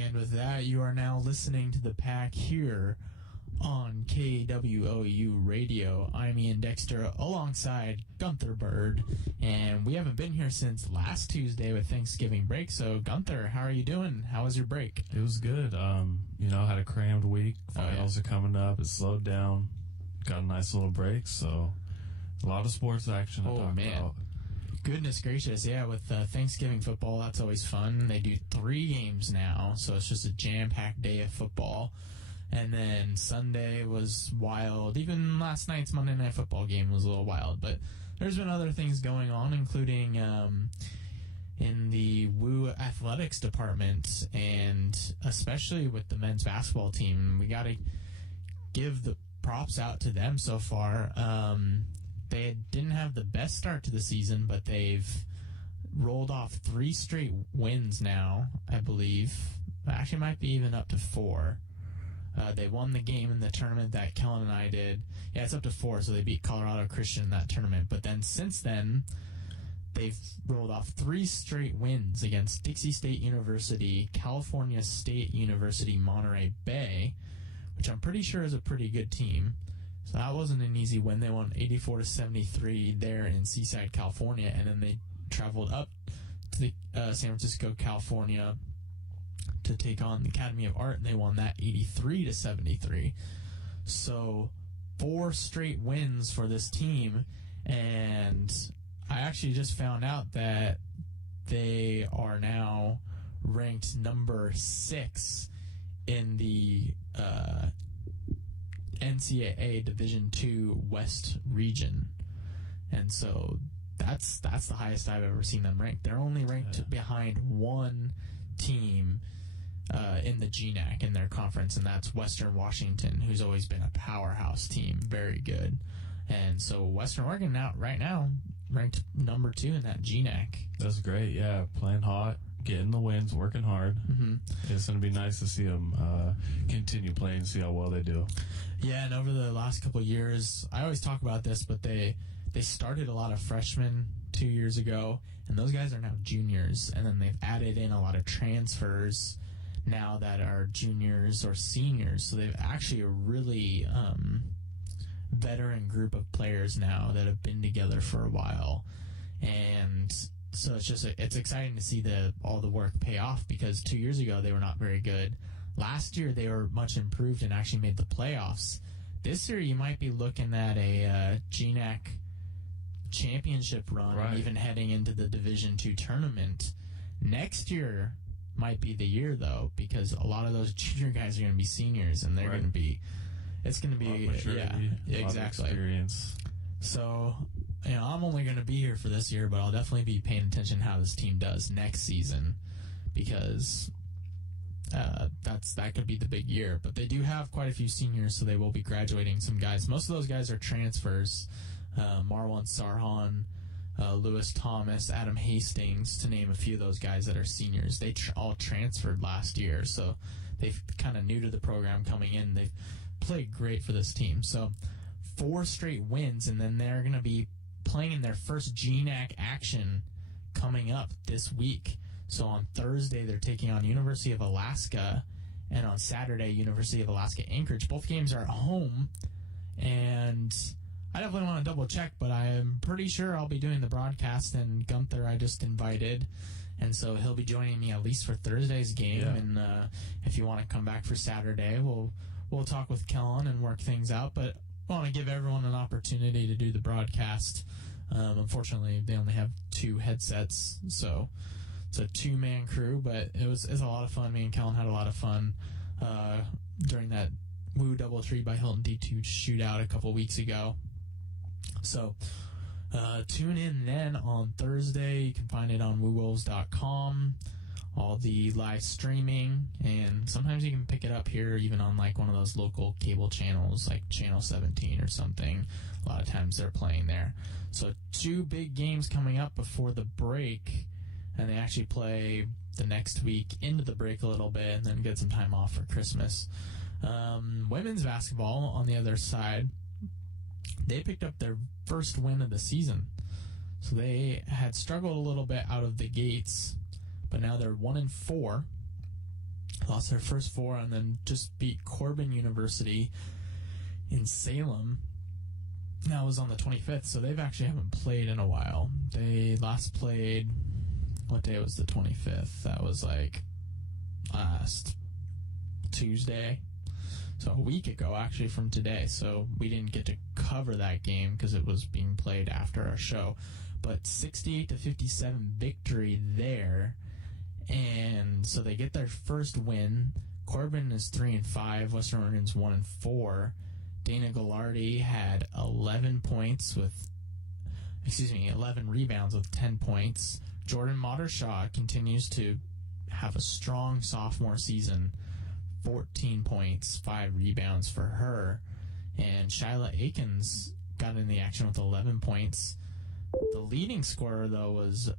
And with that, you are now listening to The Pack here on KWOU Radio. I'm Iain Dexter alongside Gunther Bird, and we haven't been here since last Tuesday with Thanksgiving break. So, Gunther, how are you doing? How was your break? It was good. Had a crammed week. Finals are coming up. It slowed down. Got a nice little break, so a lot of sports action to talk about. Goodness gracious, yeah, with Thanksgiving football, that's always fun. They do 3 games now, so it's just a jam-packed day of football. And then Sunday was wild. Even last night's Monday Night Football game was a little wild. But there's been other things going on, including in the WOU athletics department, and especially with the men's basketball team. We got to give the props out to them so far. They didn't have the best start to the season, but they've rolled off 3 straight wins now, I believe. Actually, might be even up to 4. They won the game in the tournament that Kellen and I did. Yeah, it's up to 4, so they beat Colorado Christian in that tournament. But then since then, they've rolled off 3 straight wins against Dixie State University, California State University, Monterey Bay, which I'm pretty sure is a pretty good team. So that wasn't an easy win. They won 84-73 there in Seaside, California, and then they traveled up to the San Francisco, California, to take on the Academy of Art, and they won that 83-73. So 4 straight wins for this team, and I actually just found out that they are now ranked number 6 in the NCAA Division II West region, and so that's the highest I've ever seen them ranked. They're only ranked behind one team in the GNAC in their conference, and that's Western Washington, who's always been a powerhouse team, very good. And so Western Oregon right now ranked number 2 in that GNAC. That's great. Yeah, playing hot, getting the wins, working hard. Mm-hmm. It's going to be nice to see them continue playing, see how well they do. Yeah, and over the last couple of years, I always talk about this, but they started a lot of freshmen 2 years ago, and those guys are now juniors, and then they've added in a lot of transfers now that are juniors or seniors. So they've actually a really veteran group of players now that have been together for a while, and so it's exciting to see all the work pay off, because 2 years ago they were not very good. Last year they were much improved and actually made the playoffs. This year you might be looking at a GNAC championship run, right, and even heading into the Division II tournament. Next year might be the year, though, because a lot of those junior guys are going to be seniors, and they're going to be, it's going to be, exactly, experience. So, I'm only going to be here for this year, but I'll definitely be paying attention to how this team does next season, because that could be the big year. But they do have quite a few seniors, so they will be graduating some guys. Most of those guys are transfers. Marwan Sarhan, Lewis Thomas, Adam Hastings, to name a few of those guys that are seniors. They all transferred last year, so they've kind of new to the program coming in. They've played great for this team. So 4 straight wins, and then they're going to be playing in their first GNAC action coming up this week. So on Thursday, they're taking on University of Alaska, and on Saturday, University of Alaska Anchorage. Both games are at home, and I definitely want to double check, but I'm pretty sure I'll be doing the broadcast, and Gunther I just invited, and so he'll be joining me at least for Thursday's game. Yeah. And if you want to come back for Saturday, we'll talk with Kellen and work things out. But I want to give everyone an opportunity to do the broadcast. Unfortunately, they only have 2 headsets, so it's a 2-man crew. But it's a lot of fun. Me and Kellen had a lot of fun during that WOU Doubletree by Hilton D2 shootout a couple weeks ago. So tune in then on Thursday. You can find it on wou.edu, all the live streaming, and sometimes you can pick it up here even on like one of those local cable channels like Channel 17 or something. A lot of times they're playing there. So 2 big games coming up before the break, and they actually play the next week into the break a little bit and then get some time off for Christmas. Women's basketball on the other side, they picked up their first win of the season. So they had struggled a little bit out of the gates, but now they're 1-4. lost their first 4, and then just beat Corbin University in Salem. That was on the 25th, so they've actually haven't played in a while. They last played, what day was the 25th? That was like last Tuesday. So a week ago, actually, from today. So we didn't get to cover that game because it was being played after our show. But 68-57 victory there. And so they get their first win. Corbin is 3-5. Western Oregon's 1-4. Dana Gallardi had 11 rebounds with 10 points. Jordan Mottershaw continues to have a strong sophomore season. 14 points, 5 rebounds for her. And Shyla Akins got in the action with 11 points. The leading scorer, though, was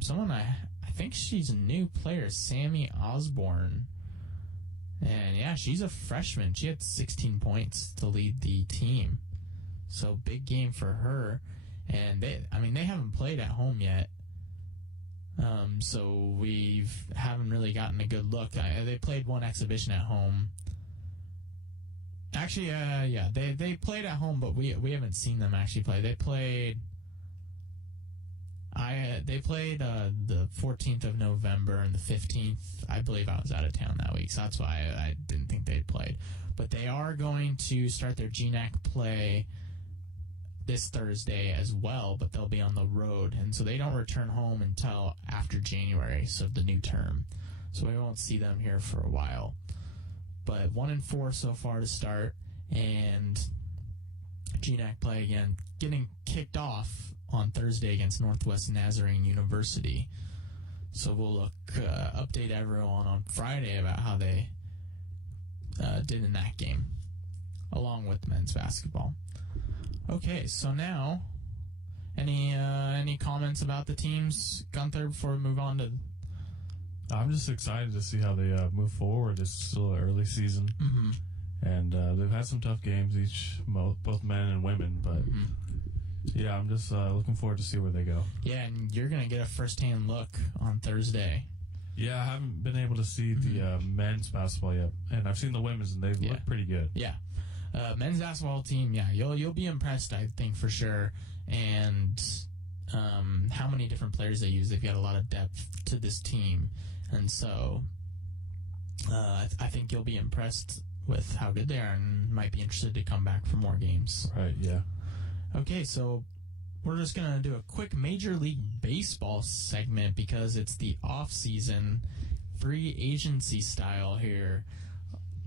someone I think she's a new player, Sammy Osborne. And, yeah, she's a freshman. She had 16 points to lead the team. So, big game for her. And, they haven't played at home yet. So, we haven't really gotten a good look. They played one exhibition at home. Actually, they played at home, but we haven't seen them actually play. They played the 14th of November and the 15th. I believe I was out of town that week, so that's why I didn't think they'd played. But they are going to start their GNAC play this Thursday as well, but they'll be on the road, and so they don't return home until after January, so the new term. So we won't see them here for a while. But 1-4 so far to start, and GNAC play again, getting kicked off on Thursday against Northwest Nazarene University. So we'll update everyone on Friday about how they did in that game, along with men's basketball. Okay, so now, any comments about the teams, Gunther, before we move on to... I'm just excited to see how they move forward. It's still an early season, and they've had some tough games, both men and women, but... Yeah, I'm just looking forward to see where they go. Yeah, and you're going to get a first-hand look on Thursday. Yeah, I haven't been able to see the men's basketball yet, and I've seen the women's, and they've looked pretty good. Yeah. Men's basketball team, you'll be impressed, I think, for sure. And how many different players they use. They've got a lot of depth to this team. And so I think you'll be impressed with how good they are and might be interested to come back for more games. Right, yeah. Okay, so we're just going to do a quick Major League Baseball segment because it's the off-season free agency style here.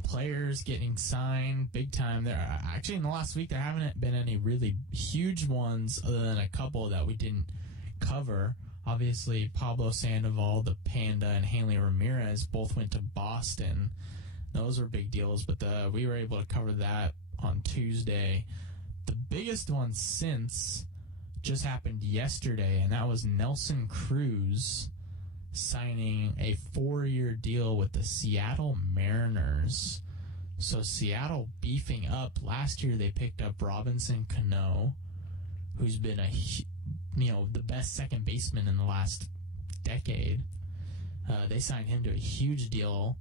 Players getting signed big time. Actually, in the last week, there haven't been any really huge ones other than a couple that we didn't cover. Obviously, Pablo Sandoval, the Panda, and Hanley Ramirez both went to Boston. Those were big deals, but we were able to cover that on Tuesday. The biggest one since just happened yesterday, and that was Nelson Cruz signing a 4-year deal with the Seattle Mariners. So Seattle beefing up. Last year they picked up Robinson Cano, who's been the best second baseman in the last decade. They signed him to a huge deal,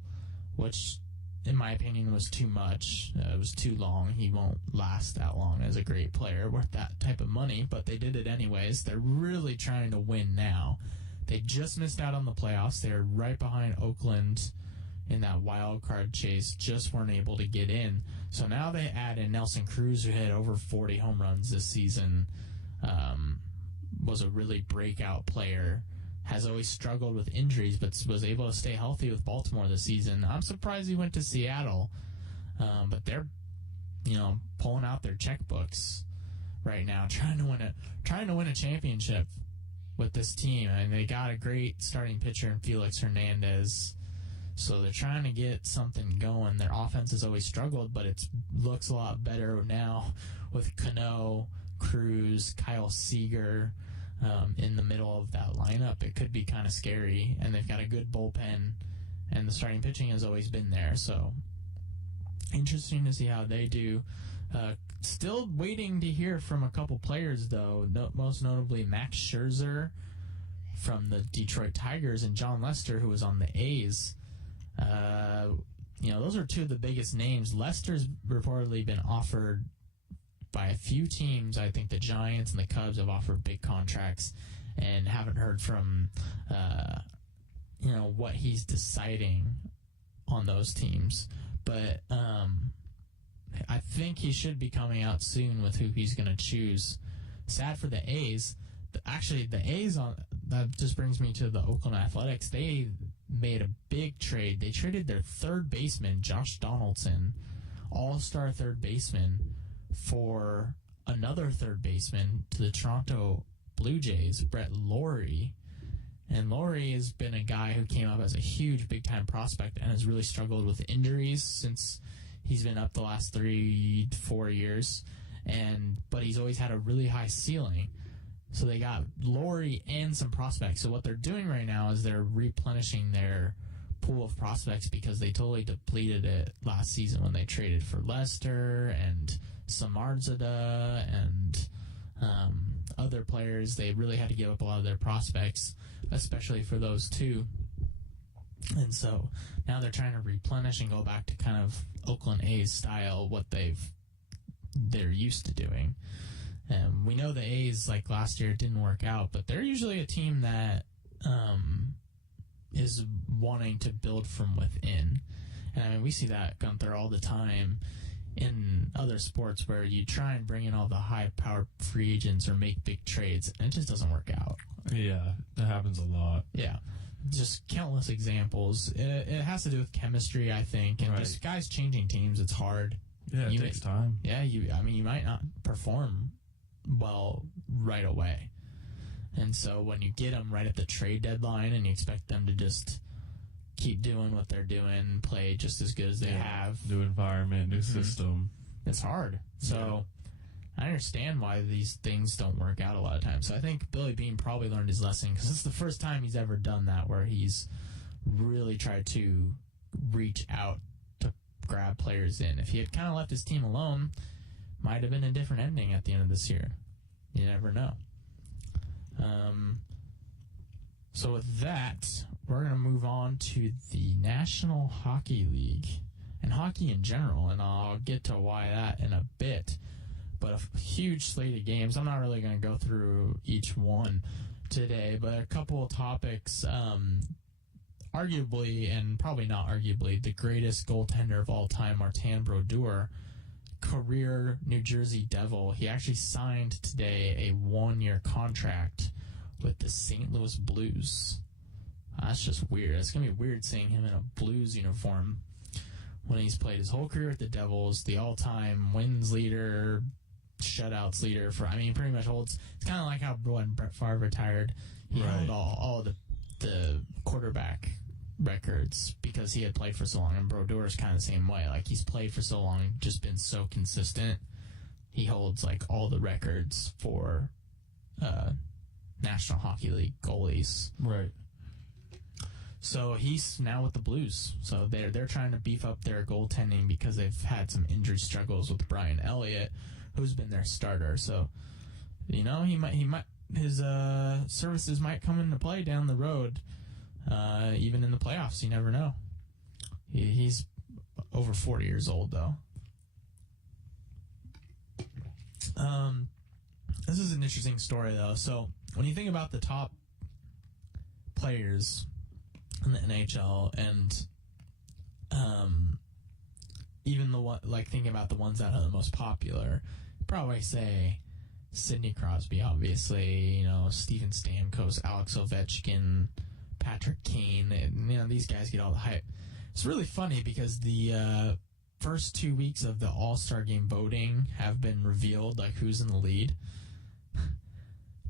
which in my opinion was too much. It was too long. He won't last that long as a great player worth that type of money, but they did it anyways. They're really trying to win now. They just missed out on the playoffs. They're right behind Oakland in that wild card chase, just weren't able to get in. So now they add in Nelson Cruz, who hit over 40 home runs this season, was a really breakout player, has always struggled with injuries, but was able to stay healthy with Baltimore this season. I'm surprised he went to Seattle, but they're, pulling out their checkbooks right now, trying to win a championship with this team. And they got a great starting pitcher in Felix Hernandez, so they're trying to get something going. Their offense has always struggled, but it looks a lot better now with Cano, Cruz, Kyle Seager in the middle of that lineup. It could be kind of scary, and they've got a good bullpen, and the starting pitching has always been there. So interesting to see how they do. Still waiting to hear from a couple players, though, most notably Max Scherzer from the Detroit Tigers and John Lester, who was on the A's. those are two of the biggest names. Lester's reportedly been offered by a few teams. I think the Giants and the Cubs have offered big contracts, and haven't heard from, what he's deciding on those teams. But I think he should be coming out soon with who he's going to choose. Sad for the A's. Actually, the A's, that just brings me to the Oakland Athletics. They made a big trade. They traded their third baseman, Josh Donaldson, all-star third baseman, for another third baseman to the Toronto Blue Jays, Brett Lawrie. And Lawrie has been a guy who came up as a huge big-time prospect and has really struggled with injuries since he's been up the last 3 to 4 years. But he's always had a really high ceiling. So they got Lawrie and some prospects. So what they're doing right now is they're replenishing their pool of prospects because they totally depleted it last season when they traded for Lester and Samarzada and other players. They really had to give up a lot of their prospects, especially for those two. And so now they're trying to replenish and go back to kind of Oakland A's style, what they're used to doing. We know the A's, like last year, it didn't work out, but they're usually a team that is wanting to build from within. And I mean, we see that, Gunther, all the time in other sports where you try and bring in all the high-powered free agents or make big trades, and it just doesn't work out. Yeah, that happens a lot. Yeah. Just countless examples. It has to do with chemistry, I think, and just guys changing teams. It's hard. Yeah, it takes time. Yeah, you might not perform well right away. And so when you get them right at the trade deadline and you expect them to just keep doing what they're doing, play just as good as they have. New environment, new system. It's hard. So I understand why these things don't work out a lot of times. So I think Billy Beane probably learned his lesson because it's the first time he's ever done that where he's really tried to reach out to grab players in. If he had kind of left his team alone, might have been a different ending at the end of this year. You never know. So with that, we're going to move on to the National Hockey League and hockey in general, and I'll get to why that in a bit. But a huge slate of games. I'm not really going to go through each one today, but a couple of topics. Arguably, and probably not arguably, the greatest goaltender of all time, Martin Brodeur, career New Jersey Devil. He actually signed today a 1-year contract with the St. Louis Blues. That's just weird. It's going to be weird seeing him in a Blues uniform when he's played his whole career with the Devils, the all-time wins leader, shutouts leader for, pretty much holds. It's kind of like how when Brett Favre retired, he held all the quarterback records because he had played for so long, and Brodeur is kind of the same way. Like, he's played for so long, just been so consistent. He holds, like, all the records for National Hockey League goalies. Right. So he's now with the Blues. So they're trying to beef up their goaltending because they've had some injury struggles with Brian Elliott, who's been their starter. So, he might his services might come into play down the road, even in the playoffs. You never know. He's over 40 years old, though. This is an interesting story, though. So when you think about the top players in the NHL, and even thinking about the ones that are the most popular, probably say Sidney Crosby, obviously, Steven Stamkos, Alex Ovechkin, Patrick Kane, and, these guys get all the hype. It's really funny because the first 2 weeks of the All-Star Game voting have been revealed, like who's in the lead.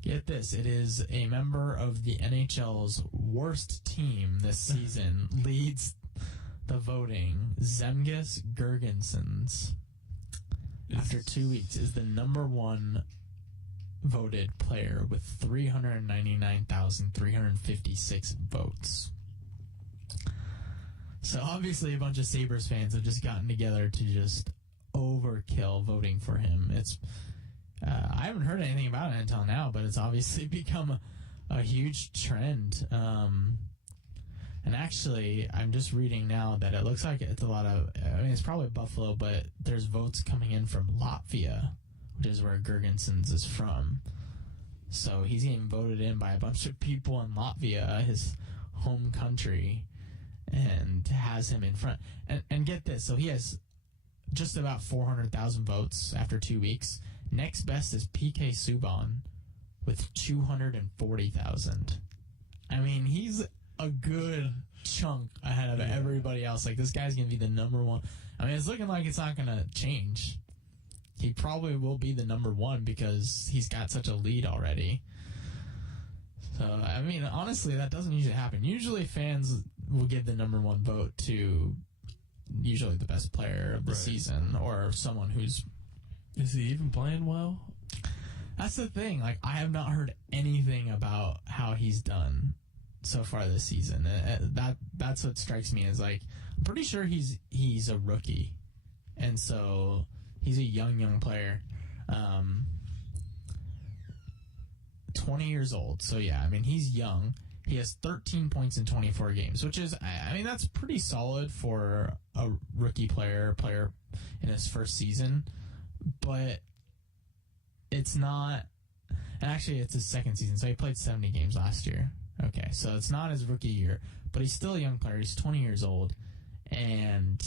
Get this, it is a member of the NHL's worst team this season leads the voting. Zemgus Girgensons, after 2 weeks, is the number one voted player with 399,356 votes. So obviously a bunch of Sabres fans have just gotten together to just overkill voting for him. It's I haven't heard anything about it until now, but it's obviously become a huge trend. And actually, I'm just reading now that it looks like it's a lot of, I mean, it's probably Buffalo, but there's votes coming in from Latvia, which is where Girgensons is from. So he's getting voted in by a bunch of people in Latvia, his home country, and has him in front. And get this, so he has just about 400,000 votes after 2 weeks. Next best is PK Subban with 240,000. I mean, he's a good chunk ahead of everybody else. Like, this guy's going to be the number one. I mean, it's looking like it's not going to change. He probably will be the number one because he's got such a lead already. So, I mean, honestly, that doesn't usually happen. Usually fans will give the number one vote to usually the best player of the season or someone who's... Is he even playing well? That's the thing. Like, I have not heard anything about how he's done so far this season. That's what strikes me as, like, I'm pretty sure he's a rookie. And so he's a young player. 20 years old. So, yeah, I mean, he's young. He has 13 points in 24 games, which is, I mean, that's pretty solid for a rookie player in his first season. But it's not, and actually it's his second season, so he played 70 games last year. Okay, so it's not his rookie year, but he's still a young player. He's 20 years old, and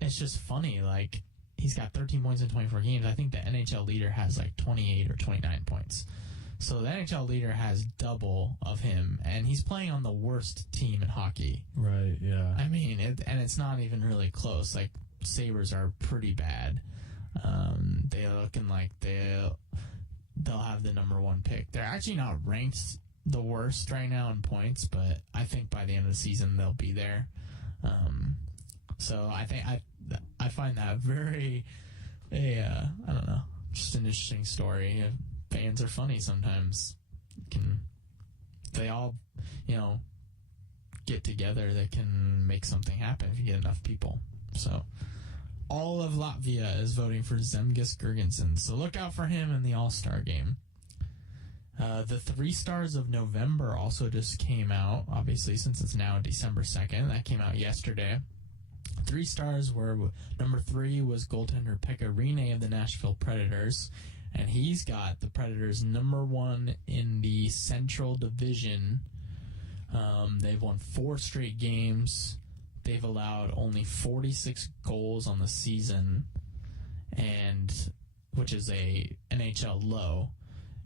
it's just funny, like, he's got 13 points in 24 games. I think the NHL leader has, like, 28 or 29 points. So the NHL leader has double of him, and he's playing on the worst team in hockey. Right, yeah. I mean, and it's not even really close. Like, Sabres are pretty bad. They're looking like they'll have the number one pick. They're actually not ranked the worst right now in points, but I think by the end of the season they'll be there. So I think I find that very I don't know, just an interesting story. Fans are funny sometimes. They all, get together that can make something happen if you get enough people. So all of Latvia is voting for Zemgus Girgensons, so look out for him in the All-Star game. The 3 stars of November also just came out, obviously, since it's now December 2nd. That came out yesterday. 3 stars were, number 3 was goaltender Pekka Rinne of the Nashville Predators, and he's got the Predators number 1 in the Central Division. They've won 4 straight games. They've allowed only 46 goals on the season, and which is a NHL low.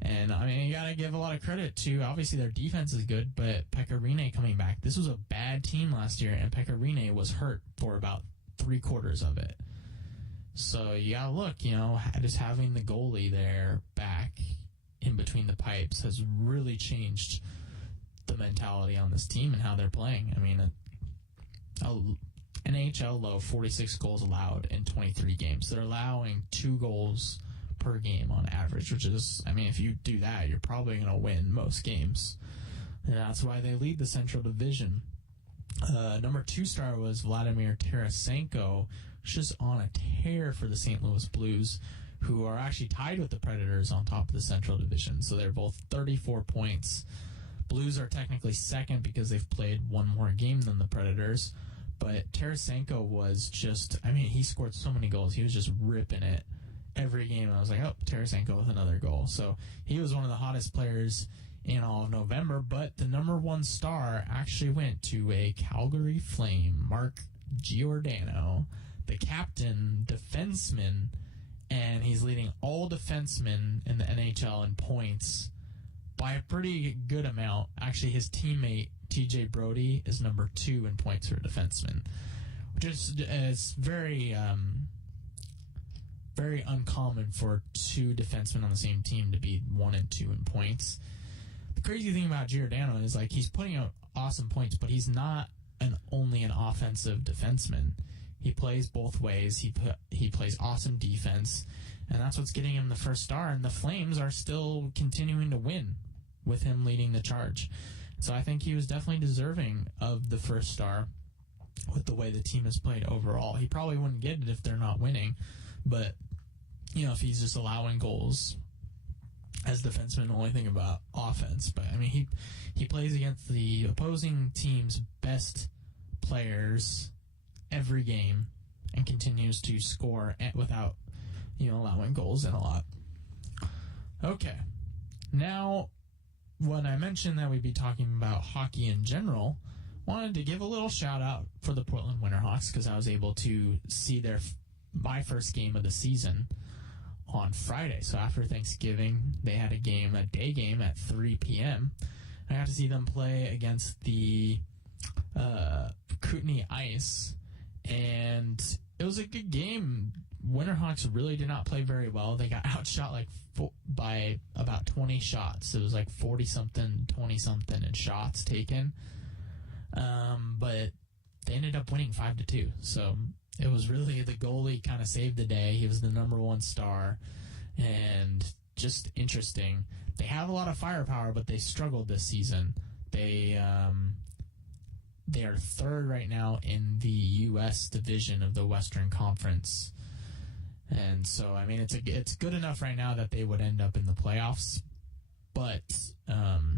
And, I mean, you got to give a lot of credit to, obviously, their defense is good, but Pekka Rinne coming back. This was a bad team last year, and Pekka Rinne was hurt for about 3/4 of it. So, you got to look, just having the goalie there back in between the pipes has really changed the mentality on this team and how they're playing. I mean, NHL low, 46 goals allowed in 23 games. They're allowing 2 goals per game on average, which is, I mean, if you do that, you're probably going to win most games. And that's why they lead the Central Division. Number 2 star was Vladimir Tarasenko, just on a tear for the St. Louis Blues, who are actually tied with the Predators on top of the Central Division. So they're both 34 points. Blues are technically second because they've played 1 more game than the Predators. But Tarasenko was just, I mean, he scored so many goals. He was just ripping it every game. I was like, oh, Tarasenko with another goal. So he was one of the hottest players in all of November. But the number 1 star actually went to a Calgary Flame, Mark Giordano, the captain defenseman, and he's leading all defensemen in the NHL in points by a pretty good amount. Actually, his teammate, TJ Brody, is number 2 in points for a defenseman, which is very, very uncommon for 2 defensemen on the same team to be 1 and 2 in points. The crazy thing about Giordano is, like, he's putting out awesome points, but he's not only an offensive defenseman. He plays both ways. He plays awesome defense, and that's what's getting him the first star. And the Flames are still continuing to win with him leading the charge. So I think he was definitely deserving of the first star with the way the team has played overall. He probably wouldn't get it if they're not winning, but if he's just allowing goals as defenseman, only thing about offense. But I mean, he plays against the opposing team's best players every game and continues to score without, allowing goals in a lot. Okay. Now, when I mentioned that we'd be talking about hockey in general, wanted to give a little shout out for the Portland Winterhawks because I was able to see my first game of the season on Friday. So after Thanksgiving, they had a day game at 3 p.m. I got to see them play against the Kootenay Ice, and it was a good game. Winterhawks really did not play very well. They got outshot by about 20 shots. It was like 40-something, 20-something in shots taken. But they ended up winning 5-2. So it was really the goalie kind of saved the day. He was the number one star, and just interesting. They have a lot of firepower, but they struggled this season. They are third right now in the U.S. division of the Western Conference. And so, I mean, it's good enough right now that they would end up in the playoffs, but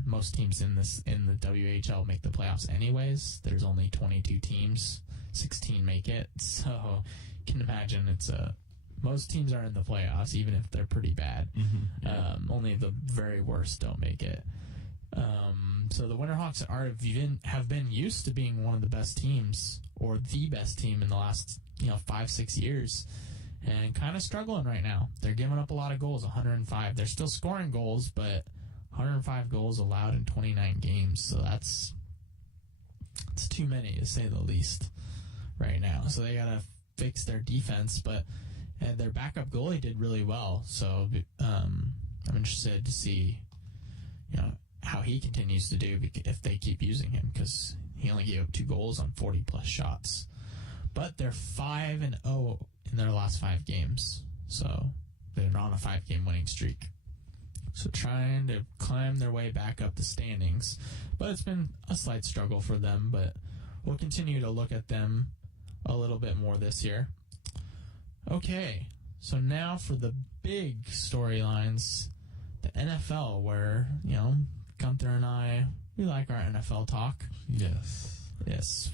most teams in the WHL make the playoffs anyways. There's only 22 teams, 16 make it, so you can imagine most teams are in the playoffs, even if they're pretty bad. Mm-hmm. Yeah. Only the very worst don't make it. So the Winterhawks have been used to being one of the best teams, or the best team in the last 5-6 years, and kind of struggling right now. They're giving up a lot of goals, 105. They're still scoring goals, but 105 goals allowed in 29 games. So it's too many, to say the least, right now. So they got to fix their defense, but their backup goalie did really well. So I'm interested to see, how he continues to do if they keep using him, because he only gave up 2 goals on 40-plus shots. But they're 5-0 in their last 5 games. So they're on a 5-game winning streak. So trying to climb their way back up the standings. But it's been a slight struggle for them, but we'll continue to look at them a little bit more this year. Okay, so now for the big storylines, the NFL, where, Gunther and we like our NFL talk. Yes. Yes.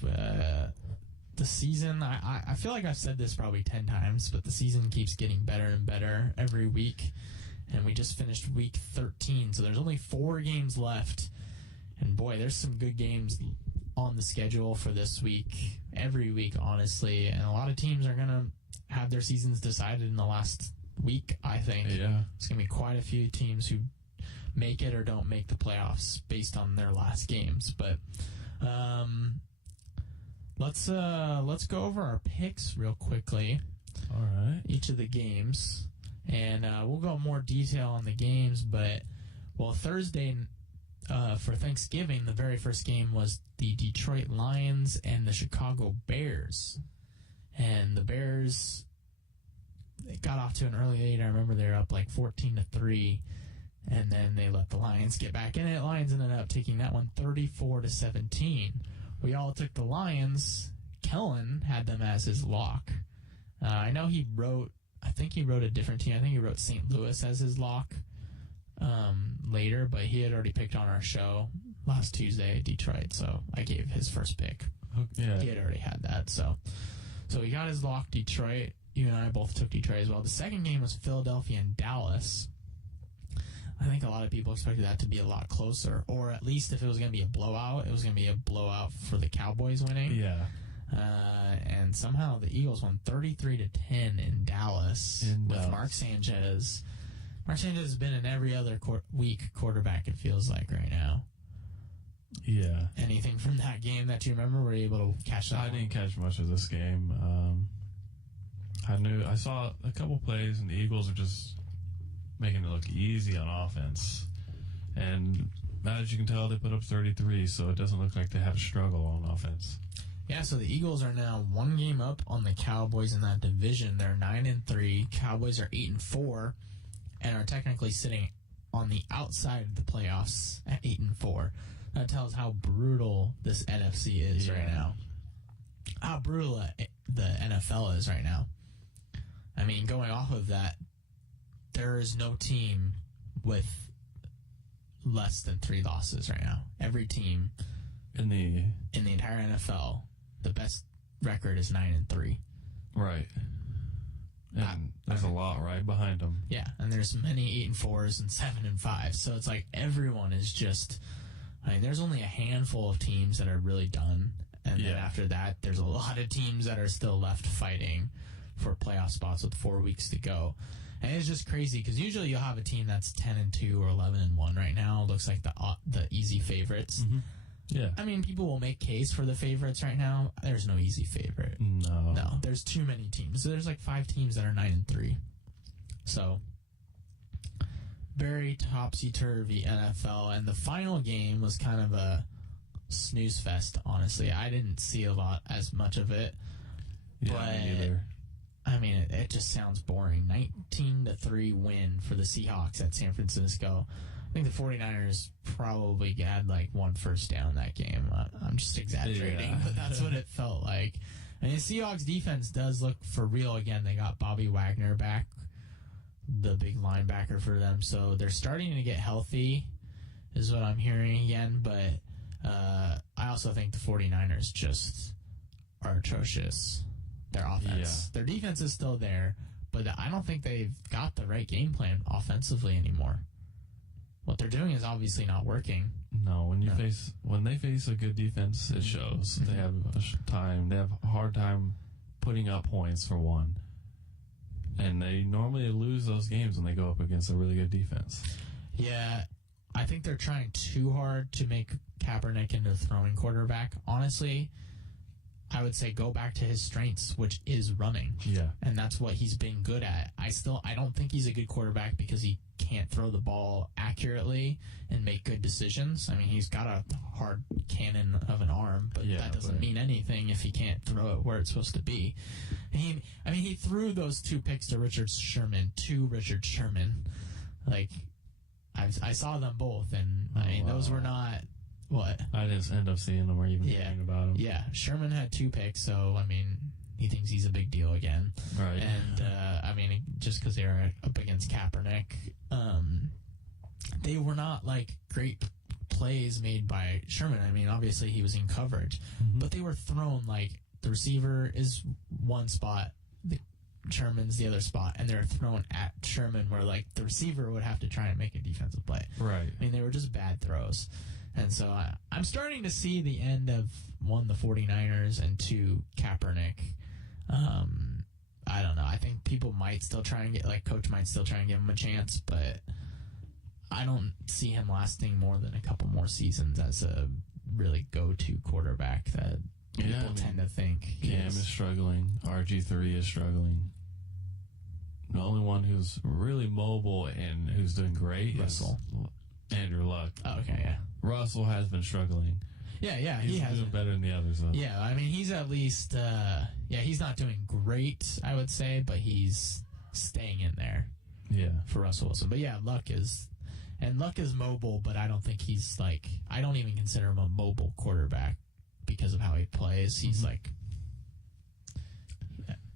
The season, I feel like I've said this probably 10 times, but the season keeps getting better and better every week. And we just finished week 13, so there's only 4 games left. And boy, there's some good games on the schedule for this week, every week, honestly. And a lot of teams are going to have their seasons decided in the last week, I think. Yeah. It's going to be quite a few teams who make it or don't make the playoffs based on their last games. But let's go over our picks real quickly. All right. Each of the games. And we'll go more detail on the games, but, Thursday for Thanksgiving, the very first game was the Detroit Lions and the Chicago Bears. And the Bears, they got off to an early lead. I remember they were up like 14-3, and then they let the Lions get back in it. Lions ended up taking that one 34-17. We all took the Lions. Kellen had them as his lock. I know he wrote a different team. I think he wrote St. Louis as his lock later, but he had already picked on our show last Tuesday at Detroit, so I gave his first pick. Yeah. He had already had that, so he got his lock, Detroit. You and I both took Detroit as well. The second game was Philadelphia and Dallas. I think a lot of people expected that to be a lot closer, or at least if it was going to be a blowout, it was going to be a blowout for the Cowboys winning. Yeah. And somehow the Eagles won 33-10 in Dallas with Mark Sanchez. Mark Sanchez has been an every other week quarterback, it feels like, right now. Yeah. Anything from that game that you remember? Were you able to catch that? I didn't catch much of this game. I saw a couple plays, and the Eagles are just making it look easy on offense. And as you can tell, they put up 33, so it doesn't look like they have a struggle on offense. Yeah, so the Eagles are now 1 game up on the Cowboys in that division. They're 9-3. Cowboys are 8-4, and are technically sitting on the outside of the playoffs at 8-4. That tells how brutal this NFC is right now. How brutal the NFL is right now. I mean, going off of that, there is no team with less than 3 losses right now. Every team in the entire NFL, the best record is 9-3. Right. And there's a lot right behind them. Yeah, and there's many 8-4s and 7-5. So it's like everyone is just. I mean, there's only a handful of teams that are really done, and then after that, there's a lot of teams that are still left fighting for playoff spots with 4 weeks to go. And it's just crazy because usually you'll have a team that's 10-2 or 11-1 right now. It looks like the easy favorites. Mm-hmm. Yeah. I mean, people will make case for the favorites right now. There's no easy favorite. No. There's too many teams. So there's like 5 teams that are 9-3. So very topsy-turvy NFL. And the final game was kind of a snooze fest, honestly. I didn't see as much of it. Yeah, me neither. I mean, it just sounds boring. 19-3 win for the Seahawks at San Francisco. I think the 49ers probably had like 1 first down that game. I'm just exaggerating, but that's what it felt like. And the Seahawks defense does look for real again. They got Bobby Wagner back, the big linebacker for them. So they're starting to get healthy, is what I'm hearing again. But I also think the 49ers just are atrocious. Their offense. Their defense is still there, but I don't think they've got the right game plan offensively anymore. What they're doing is obviously not working. No, when they face a good defense, it shows. They have a hard time putting up points for one. And they normally lose those games when they go up against a really good defense. Yeah, I think they're trying too hard to make Kaepernick into a throwing quarterback. Honestly, I would say go back to his strengths, which is running. Yeah. And that's what he's been good at. I don't think he's a good quarterback because he can't throw the ball accurately and make good decisions. I mean, he's got a hard cannon of an arm, but that doesn't mean anything if he can't throw it where it's supposed to be. He threw those 2 picks to Richard Sherman. Like, I saw them both, and those were not. What? I didn't end up seeing them or even hearing about them. Yeah, Sherman had 2 picks, so, he thinks he's a big deal again. Right. And, just because they were up against Kaepernick, they were not, great plays made by Sherman. Obviously he was in coverage, but they were thrown, the receiver is one spot, Sherman's the other spot, and they're thrown at Sherman where, the receiver would have to try and make a defensive play. Right. They were just bad throws. And so I'm starting to see the end of, 1, the 49ers, and 2, Kaepernick. I don't know. I think people might still try and Coach might still try and give him a chance, but I don't see him lasting more than a couple more seasons as a really go-to quarterback that people tend to think. Cam is struggling. RG3 is struggling. The only one who's really mobile and who's doing great Russell. is Andrew Luck. Oh, okay, yeah. Russell has been struggling. Yeah, he's doing better than the others, though. Yeah, he's at least, he's not doing great, I would say, but he's staying in there. Yeah. For Russell Wilson. But yeah, Luck is mobile, but I don't think he's I don't even consider him a mobile quarterback because of how he plays. He's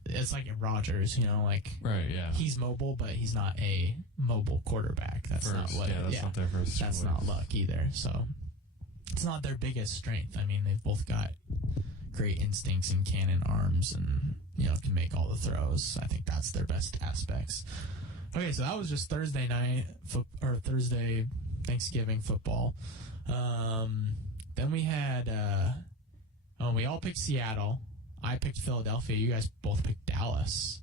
it's like in Rodgers, right, yeah. He's mobile, but he's not a mobile quarterback. That's not their first. That's not Luck either. So it's not their biggest strength. They've both got great instincts and cannon arms, and can make all the throws. I think that's their best aspects. Okay, so that was just Thursday night Thursday Thanksgiving football. Then we had we all picked Seattle. I picked Philadelphia. You guys both picked Dallas.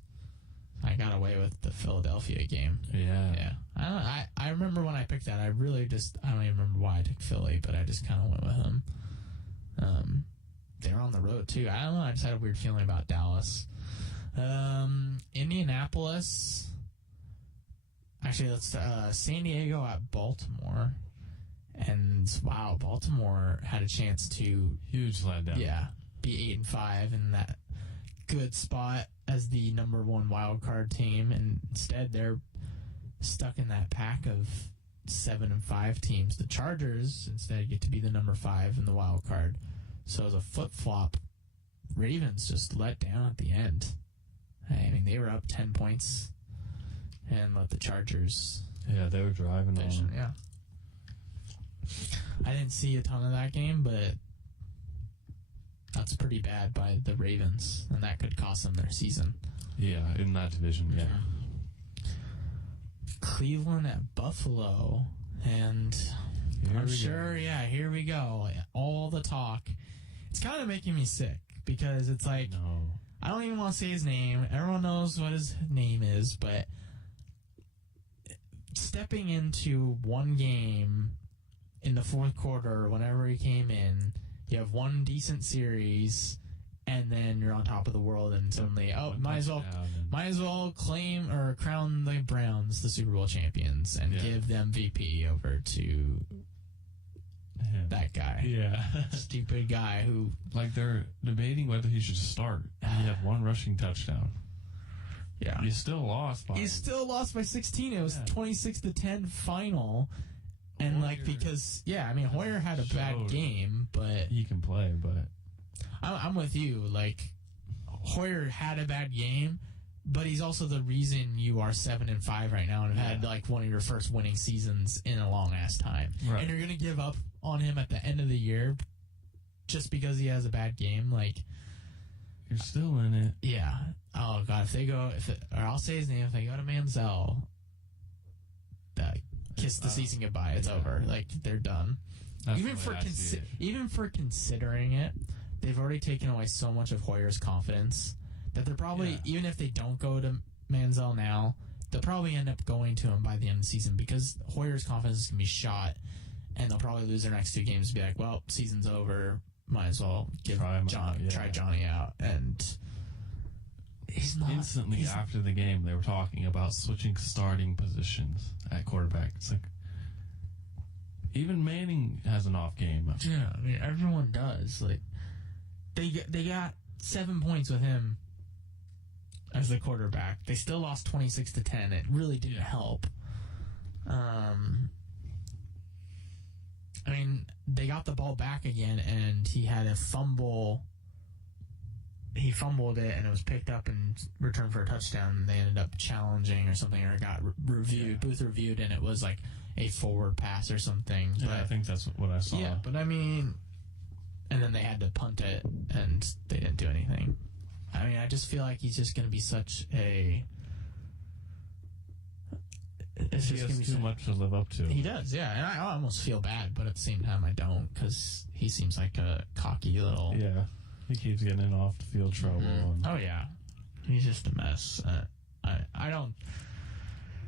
I got away with the Philadelphia game. Yeah. I remember when I picked that. I don't even remember why I took Philly, but I just kind of went with them. They're on the road too. I don't know. I just had a weird feeling about Dallas. Indianapolis. Actually, let's San Diego at Baltimore. And wow, Baltimore had a chance to huge letdown. Yeah, be 8-5 in that good spot as the number 1 wild card team, and instead they're stuck in that pack of 7-5 teams. The Chargers instead get to be the number 5 in the wild card. So as a flip flop, Ravens just let down at the end. They were up 10 points and let the Chargers Yeah, they were driving on. Yeah. I didn't see a ton of that game, but that's pretty bad by the Ravens, and that could cost them their season. Yeah, in that division, yeah. Cleveland at Buffalo, and I'm sure, here we go. All the talk. It's kind of making me sick, because it's like, I don't even want to say his name. Everyone knows what his name is, but stepping into one game in the fourth quarter, whenever he came in, you have one decent series, and then you're on top of the world, and suddenly, might as well claim or crown the Browns the Super Bowl champions and give them VP over to that guy. Yeah. Stupid guy who... Like, they're debating whether he should start. He had one rushing touchdown. Yeah. He still lost by... He still lost by 16. It was 26-10 final. And, Hoyer, Hoyer had a bad game, but... He can play, but... I'm with you. Like, Hoyer had a bad game, but he's also the reason you are 7-5 right now and have had, one of your first winning seasons in a long-ass time. Right. And you're going to give up on him at the end of the year just because he has a bad game? Like... You're still in it. Yeah. Oh, God. Or I'll say his name. If they go to Manziel, kiss the season goodbye. It's over. Like, they're done. Even for considering it, they've already taken away so much of Hoyer's confidence that they're probably, even if they don't go to Manziel now, they'll probably end up going to him by the end of the season because Hoyer's confidence is going to be shot, and they'll probably lose their next two games and be like, well, season's over. Might as well try Johnny out. And he's not... Instantly after the game, they were talking about switching starting positions at quarterback. It's like... Even Manning has an off game. Yeah, everyone does. Like, they got 7 points with him as the quarterback. They still lost 26-10. It really didn't help. They got the ball back again, and he had a fumble. He fumbled it, and it was picked up and returned for a touchdown. And they ended up challenging or something, or it got reviewed. Booth reviewed, and it was like a forward pass or something. Yeah, but I think that's what I saw. Yeah, but and then they had to punt it, and they didn't do anything. I just feel like he's just going to be such a... He has too much to live up to. He does, yeah. And I almost feel bad, but at the same time I don't, because he seems like a cocky little... Yeah. He keeps getting in off the field trouble. Mm-hmm. Oh, yeah. He's just a mess. I don't...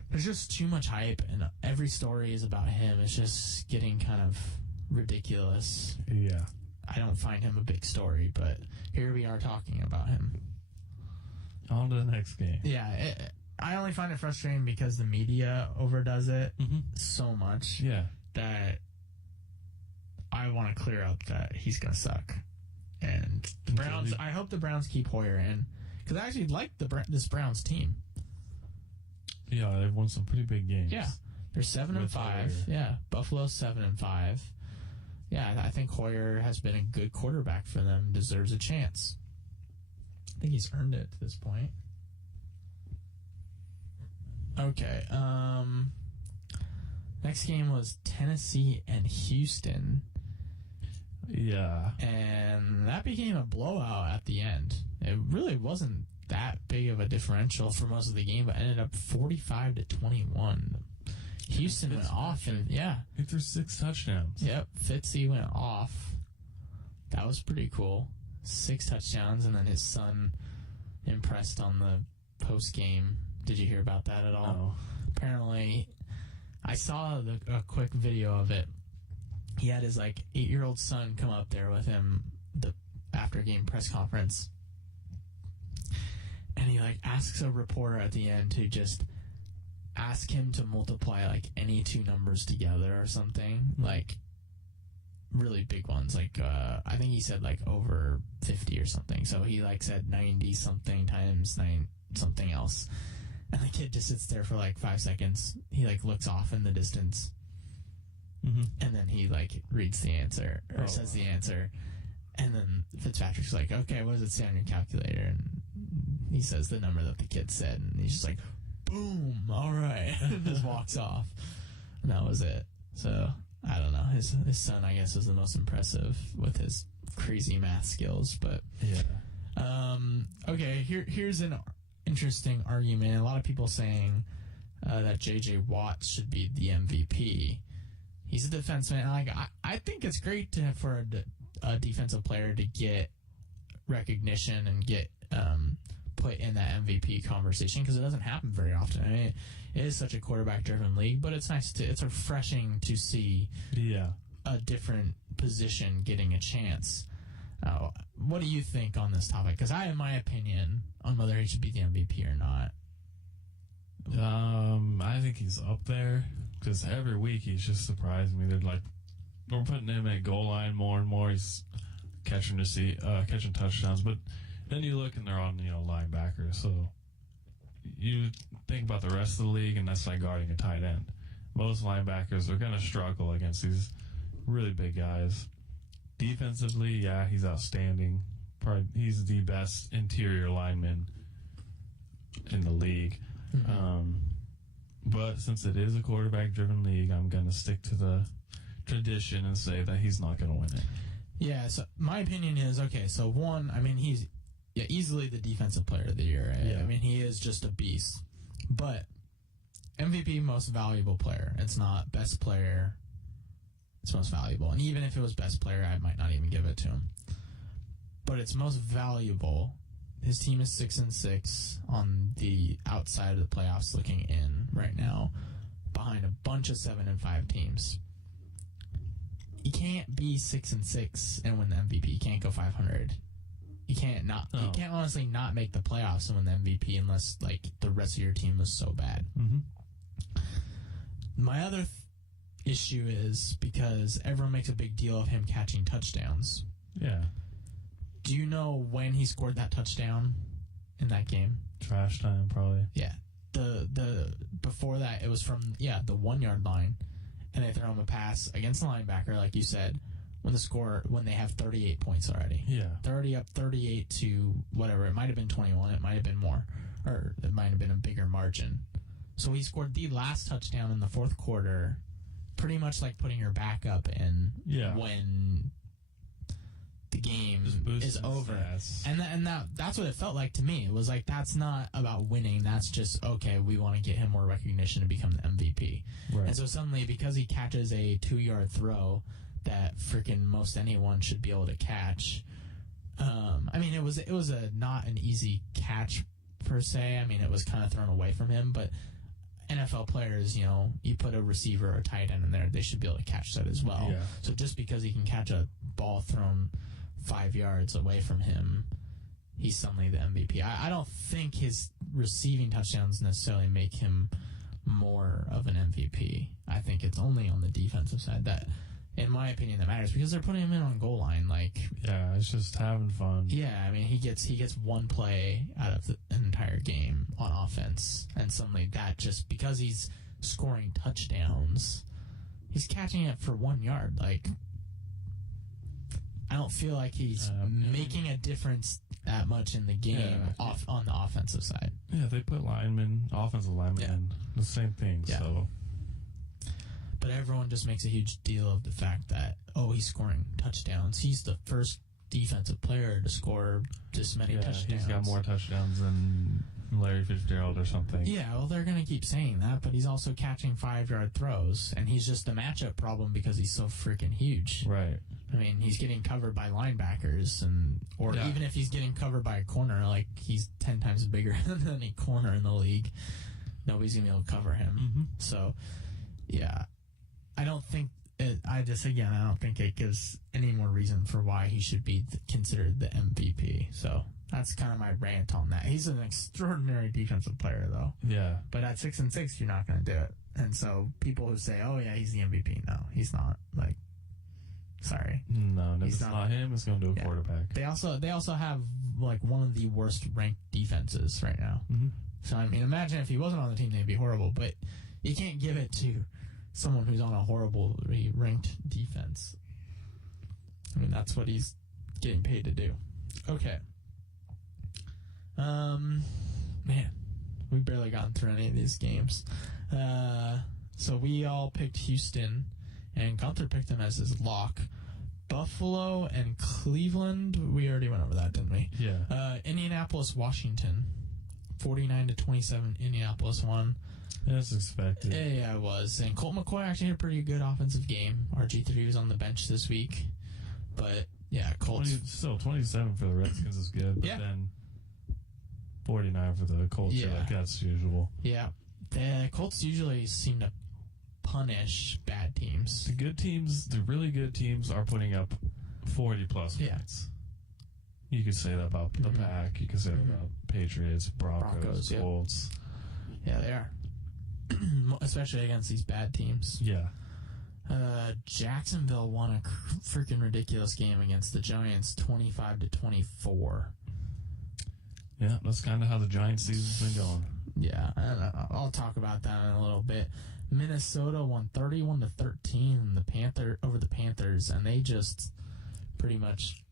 There's just too much hype, and every story is about him. It's just getting kind of ridiculous. Yeah. I don't find him a big story, but here we are talking about him. On to the next game. Yeah, I only find it frustrating because the media overdoes it so much that I want to clear up that he's going to suck. And the Browns, I hope the Browns keep Hoyer in, because I actually like this Browns team. Yeah, they've won some pretty big games. Yeah, they're 7-5. Hoyer. Yeah, Buffalo's 7-5. Yeah, I think Hoyer has been a good quarterback for them, deserves a chance. I think he's earned it to this point. Okay, next game was Tennessee and Houston. Yeah. And that became a blowout at the end. It really wasn't that big of a differential for most of the game, but ended up 45-21. Houston went off, and he threw 6 touchdowns. Yep, Fitzy went off. That was pretty cool. 6 touchdowns, and then his son impressed on the post game. Did you hear about that at all? No. Apparently, I saw a quick video of it. He had his 8-year-old son come up there with him the after game press conference, and he asks a reporter at the end to just ask him to multiply any 2 numbers together or something, really big ones. I think he said over 50 or something. So he said 90 something times 9 something else. And the kid just sits there for 5 seconds. He looks off in the distance. And then he reads the answer or says the answer. And then Fitzpatrick's okay, what does it say on your calculator? And he says the number that the kid said. And he's just boom, all right, and just walks off. And that was it. So, I don't know. His son, I guess, was the most impressive with his crazy math skills. But, okay, here's an interesting argument. A lot of people saying that J.J. Watt should be the MVP. He's a defenseman. And I think it's great for a defensive player to get recognition and get put in that MVP conversation, because it doesn't happen very often. I mean, it is such a quarterback-driven league, but it's it's refreshing to see a different position getting a chance. What do you think on this topic? Because I have my opinion on whether he should be the MVP or not. I think he's up there, because every week he's just surprising me. We're putting him at goal line more and more. He's catching touchdowns, but then you look and they're on, linebackers. So you think about the rest of the league, and that's like guarding a tight end. Most linebackers are going to struggle against these really big guys. Defensively, yeah, he's outstanding. Probably he's the best interior lineman in the league. Mm-hmm. But since it is a quarterback-driven league, I'm going to stick to the tradition and say that he's not going to win it. Yeah, so my opinion is, okay, so one, I mean, he's easily the defensive player of the year. Right? Yeah. I mean, he is just a beast. But MVP, most valuable player. It's not best player. It's most valuable. And even if it was best player, I might not even give it to him. But it's most valuable. His team is 6-6 on the outside of the playoffs looking in right now, behind a bunch of 7-5 teams. You can't be 6-6 and win the MVP. You can't go 500. You can't You can't honestly not make the playoffs and win the MVP unless the rest of your team was so bad. Mm-hmm. My other issue is because everyone makes a big deal of him catching touchdowns. Yeah. Do you know when he scored that touchdown in that game? Trash time, probably. Yeah. The before that, it was from the 1 yard line, and they throw him a pass against the linebacker, like you said, when they have 38 points already. Yeah. 38 to whatever. It might have been 21. It might have been more, or it might have been a bigger margin. So he scored the last touchdown in the fourth quarter, pretty much like putting your back up in when the game is over. And that's what it felt like to me. It was like, that's not about winning. That's just, okay, we want to get him more recognition to become the MVP. Right. And so suddenly, because he catches a 2-yard throw that freaking most anyone should be able to catch, I mean, it was not an easy catch per se. I mean, it was kind of thrown away from him, but NFL players, you put a receiver or a tight end in there, they should be able to catch that as well. Yeah. So just because he can catch a ball thrown 5 yards away from him, he's suddenly the MVP. I don't think his receiving touchdowns necessarily make him more of an MVP. I think it's only on the defensive side that, in my opinion, that matters, because they're putting him in on goal line. It's just having fun. Yeah, I mean, he gets one play out of an entire game on offense, and suddenly that, just because he's scoring touchdowns, he's catching it for 1 yard. I don't feel like he's making a difference that much in the game on the offensive side. Yeah, they put offensive linemen in the same thing. Yeah. So. But everyone just makes a huge deal of the fact that, he's scoring touchdowns. He's the first defensive player to score this many touchdowns. He's got more touchdowns than Larry Fitzgerald or something. Yeah, well, they're going to keep saying that, but he's also catching 5-yard throws, and he's just a matchup problem because he's so freaking huge. Right. I mean, he's getting covered by linebackers, even if he's getting covered by a corner, he's 10 times bigger than any corner in the league. Nobody's going to be able to cover him. Mm-hmm. So, yeah. I don't think it gives any more reason for why he should be considered the MVP. So that's kind of my rant on that. He's an extraordinary defensive player, though. Yeah. But at 6-6, you're not going to do it. And so people who say, he's the MVP. No, he's not. Sorry. No, if it's not him, it's going to do a quarterback. They also have, one of the worst ranked defenses right now. Mm-hmm. So, I mean, imagine if he wasn't on the team, they'd be horrible. But you can't give it to someone who's on a horribly ranked defense. I mean, that's what he's getting paid to do. Okay. Man, We've barely gotten through any of these games. So we all picked Houston, and Gunther picked them as his lock. Buffalo and Cleveland, we already went over that, didn't we? Yeah. Indianapolis, Washington, 49-27. Indianapolis won. That's expected. Yeah, it was. And Colt McCoy actually had a pretty good offensive game. RG3 was on the bench this week. But, yeah, Colts. Still, 27 for the Redskins is good. But then 49 for the Colts. Yeah. Like that's usual. Yeah. The Colts usually seem to punish bad teams. The good teams, the really good teams, are putting up 40-plus points. You could say that about the Pack. You could say that about Patriots, Broncos, Colts. Yeah, they are. Especially against these bad teams. Yeah. Jacksonville won a freaking ridiculous game against the Giants, 25-24. Yeah, that's kind of how the Giants season's been going. Yeah, I'll talk about that in a little bit. Minnesota won 31-13 over the Panthers, and they just pretty much,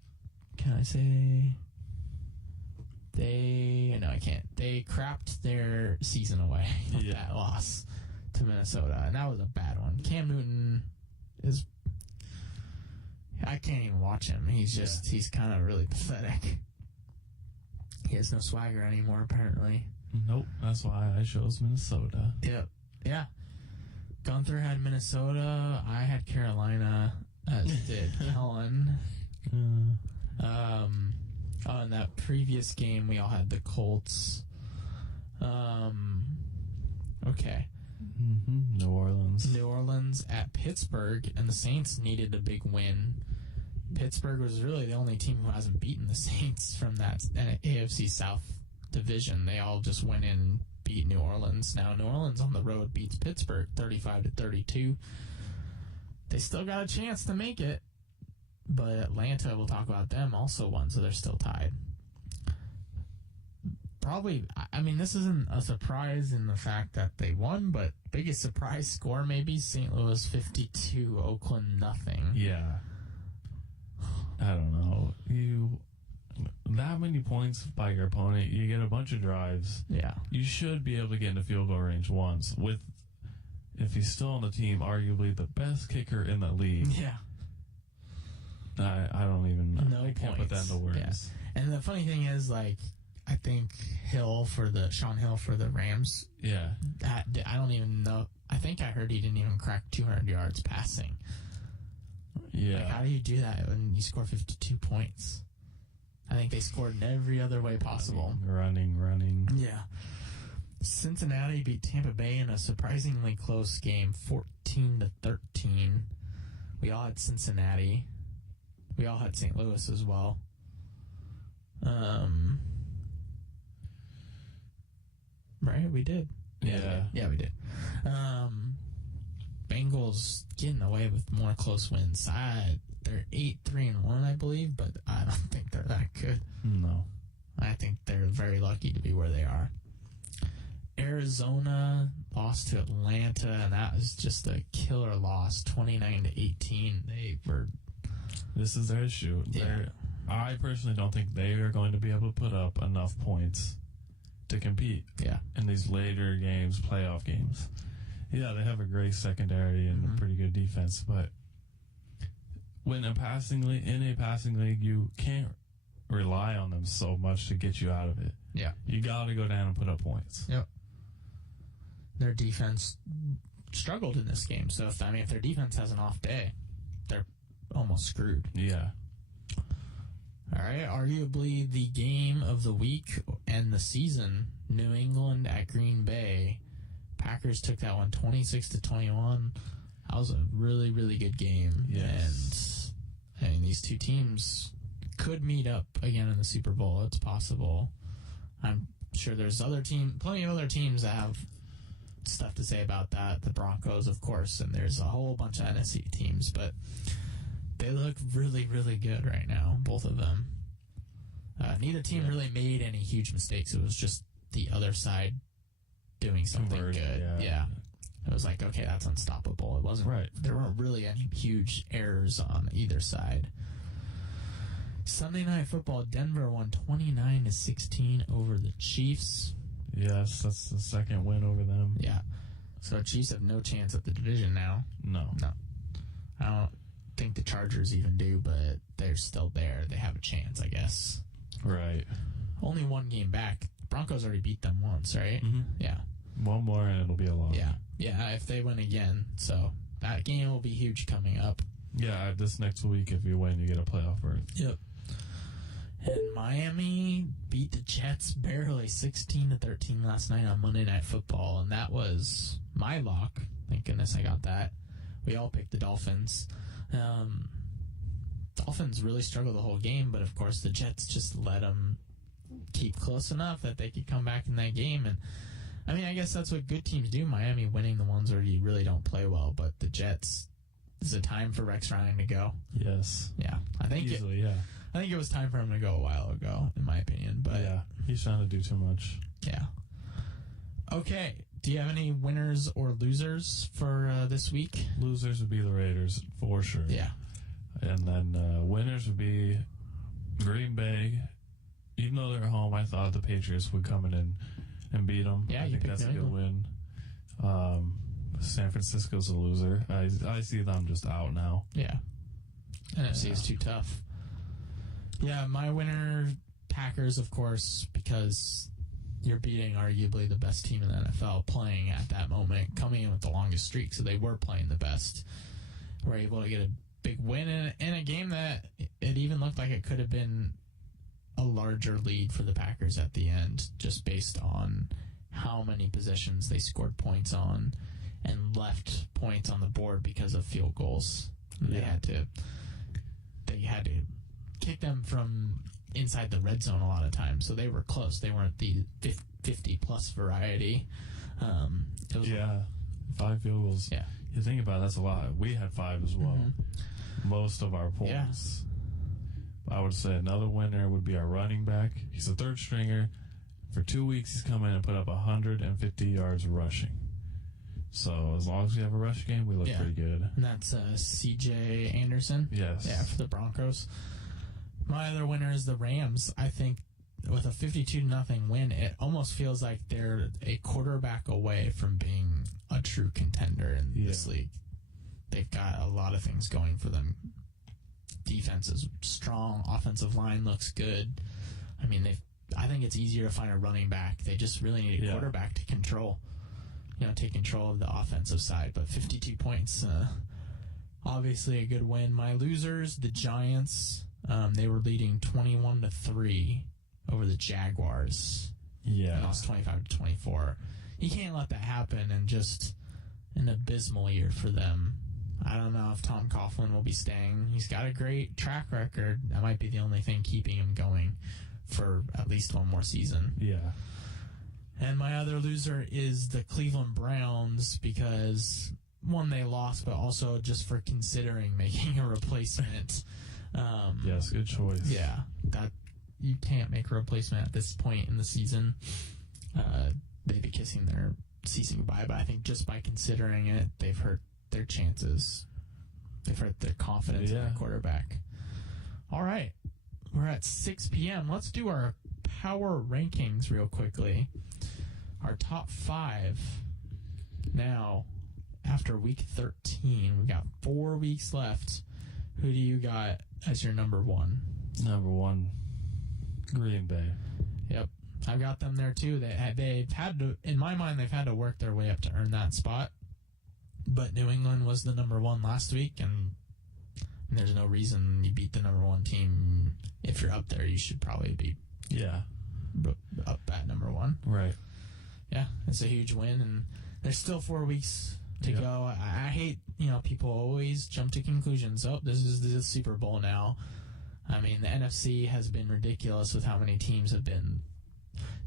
can I say? No, I can't. They crapped their season away with that loss to Minnesota, and that was a bad one. Cam Newton is, I can't even watch him. He's kind of really pathetic. He has no swagger anymore, apparently. Nope, that's why I chose Minnesota. Yep. Yeah. Gunther had Minnesota. I had Carolina, as did Kellen. In that previous game, we all had the Colts. Okay. New Orleans. New Orleans at Pittsburgh, and the Saints needed a big win. Pittsburgh was really the only team who hasn't beaten the Saints from that AFC South division. They all just went in and beat New Orleans. Now, New Orleans on the road beats Pittsburgh 35-32. They still got a chance to make it, but Atlanta, we'll talk about them, also won, so they're still tied. Probably, I mean, this isn't a surprise in the fact that they won, but biggest surprise score maybe St. Louis 52, Oakland nothing. Yeah. I don't know. That many points by your opponent, you get a bunch of drives. Yeah. You should be able to get into field goal range once with, if he's still on the team, arguably the best kicker in the league. Yeah. I don't even know. I can't put that into words. Yeah. And the funny thing is, like, I think Sean Hill for the Rams. Yeah. I don't even know. I think I heard he didn't even crack 200 yards passing. Yeah. Like, how do you do that when you score 52 points? I think they scored in every other way possible. Running. Yeah. Cincinnati beat Tampa Bay in a surprisingly close game, 14-13. We all had Cincinnati. We all had St. Louis as well. Right? We did. Yeah, we did. Bengals getting away with more close wins. They're 8-3-1, I believe, but I don't think they're that good. No. I think they're very lucky to be where they are. Arizona lost to Atlanta, and that was just a killer loss, 29-18. This is their issue. Yeah. I personally don't think they are going to be able to put up enough points to compete. Yeah. In these later games, playoff games. Yeah, they have a great secondary and a pretty good defense, but in a passing league, you can't rely on them so much to get you out of it. Yeah. You got to go down and put up points. Yep. Their defense struggled in this game, so if their defense has an off day, they're almost screwed. Yeah. All right, arguably the game of the week and the season, New England at Green Bay. Packers took that one 26-21. That was a really, really good game. Yes. And these two teams could meet up again in the Super Bowl. It's possible. I'm sure there's plenty of other teams that have stuff to say about that. The Broncos, of course, and there's a whole bunch of NFC teams, but they look really, really good right now, both of them. Neither team really made any huge mistakes. It was just the other side doing something good. Yeah. It was like, okay, that's unstoppable. It wasn't right. There weren't really any huge errors on either side. Sunday Night Football, Denver won 29-16 over the Chiefs. Yes, that's the second win over them. Yeah. So Chiefs have no chance at the division now. No. I don't think the Chargers even do, but they're still there. They have a chance, I guess. Right. Only one game back. Broncos already beat them once, right? Mm-hmm. Yeah. One more and it'll be a loss. Yeah, if they win again. So that game will be huge coming up. Yeah, this next week, if you win, you get a playoff berth. Yep. And Miami beat the Jets barely 16-13 last night on Monday Night Football, and that was my lock. Thank goodness I got that. We all picked the Dolphins. Dolphins really struggled the whole game, but of course the Jets just let them keep close enough that they could come back in that game. And I mean, I guess that's what good teams do. Miami winning the ones where you really don't play well, but the Jets, is it time for Rex Ryan to go? Yes. Yeah, I think easily. I think it was time for him to go a while ago, in my opinion. But yeah, he's trying to do too much. Yeah. Okay. Do you have any winners or losers for this week? Losers would be the Raiders, for sure. Yeah. And then winners would be Green Bay. Even though they're at home, I thought the Patriots would come in and beat them. Yeah, I think that's a good win. San Francisco's a loser. I see them just out now. Yeah. NFC is too tough. Yeah, my winner, Packers, of course, because you're beating arguably the best team in the NFL playing at that moment, coming in with the longest streak, so they were playing the best. Were able to get a big win in a game that it even looked like it could have been a larger lead for the Packers at the end, just based on how many possessions they scored points on and left points on the board because of field goals. They had to kick them from inside the red zone a lot of times, so they were close. They weren't the 50-plus variety. 5 field goals. Yeah. You think about it, that's a lot. We had 5 as well. Mm-hmm. Most of our points. Yeah. I would say another winner would be our running back. He's a third stringer. For 2 weeks, he's come in and put up 150 yards rushing. So as long as we have a rush game, we look pretty good. And that's C.J. Anderson? Yes. Yeah, for the Broncos. My other winner is the Rams. I think with a 52-0 win, it almost feels like they're a quarterback away from being a true contender in this league. They've got a lot of things going for them. Defense is strong. Offensive line looks good. I mean, I think it's easier to find a running back. They just really need a quarterback to take control of the offensive side. But 52 points, obviously a good win. My losers, the Giants. They were leading 21-3 over the Jaguars. Yeah. And lost 25-24. You can't let that happen, and just an abysmal year for them. I don't know if Tom Coughlin will be staying. He's got a great track record. That might be the only thing keeping him going for at least one more season. Yeah. And my other loser is the Cleveland Browns because, one, they lost, but also just for considering making a replacement. Yes, good choice. Yeah, that you can't make a replacement at this point in the season. They'd be kissing their season goodbye, but I think just by considering it, they've hurt their chances. They've hurt their confidence in their quarterback. All right, we're at 6 p.m. Let's do our power rankings real quickly. Our top 5 now after week 13. We got 4 weeks left. Who do you got as your number 1? Number 1, Green Bay. Yep, I've got them there too. They've had to, in my mind, they've had to work their way up to earn that spot. But New England was the number 1 last week, and there's no reason you beat the number 1 team. If you're up there, you should probably be up at number 1. Right. Yeah, it's a huge win, and there's still 4 weeks to go. I hate, people always jump to conclusions. Oh, this is the Super Bowl now. I mean, the NFC has been ridiculous with how many teams have been.